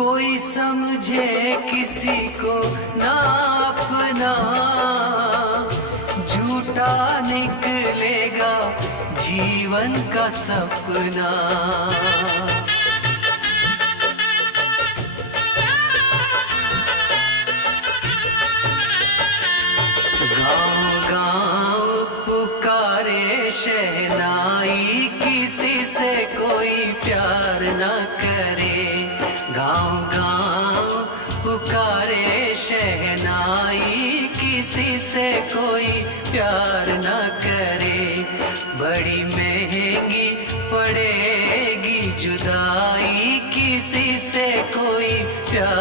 कोई समझे किसी को ना अपना, झूठा निकलेगा जीवन का सपना। गाँव गाँव पुकारे शहनाई, किसी से कोई प्यार न करे। गाँव गाँव पुकारे शहनाई, किसी से कोई प्यार न करे। बड़ी महंगी पड़ेगी जुदाई, किसी से कोई प्यार